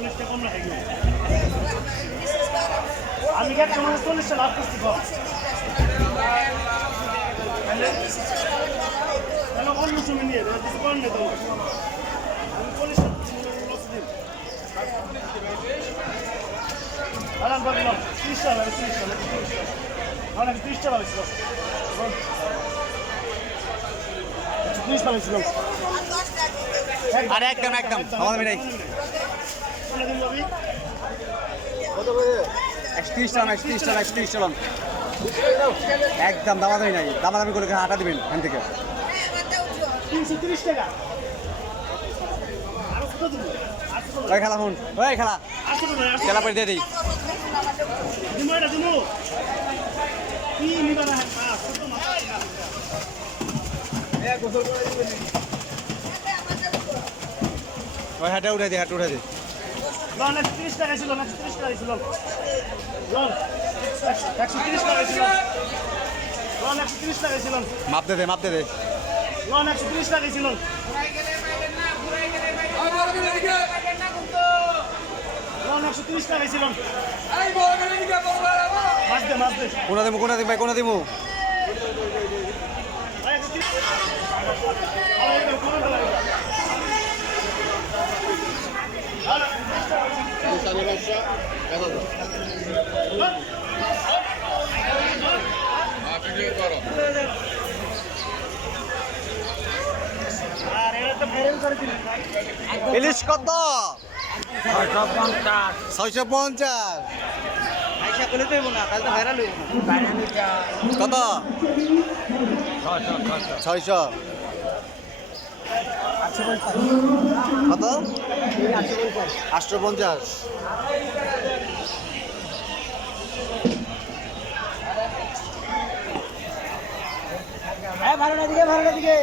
40 টাকা কম রাখি আমি কি একটা 40 টাকা লাভ করছি কম কেন অন্য সময় নিয়ে কিছু করেন না তো আমি 40 টাকা লস দিন আরাম করলাম 30 টাকা 30 টাকা অনেক 30 টাকা ছিল 30 টাকা ছিল আরে একদম আমাদের নাই 31 টাকা একদম দামাদামি নাই দামাদামি করে হাঁটা দিবেন এখান থেকে 330 টাকা আর কত দিব ওই খেলা হুন ওই খেলা খেলা পরে দিয়ে দিই দিমো এটা দিমো কি নিবা না কত মাথা এ গোসল করে দিবেন ওই হাঁটা উঠে দে লন 30 টাকা ছিল 30 টাকা ছিল লন 130 টাকা ছিল লন 130 টাকা ছিল মাপ দে লন 130 টাকা ছিল লন 130 টাকা ছিল মাছ দে কোনা দিমু ভাই কোনা দিমু ইলিশ কত 650 কত 600 কত 850 ভালো না দিকে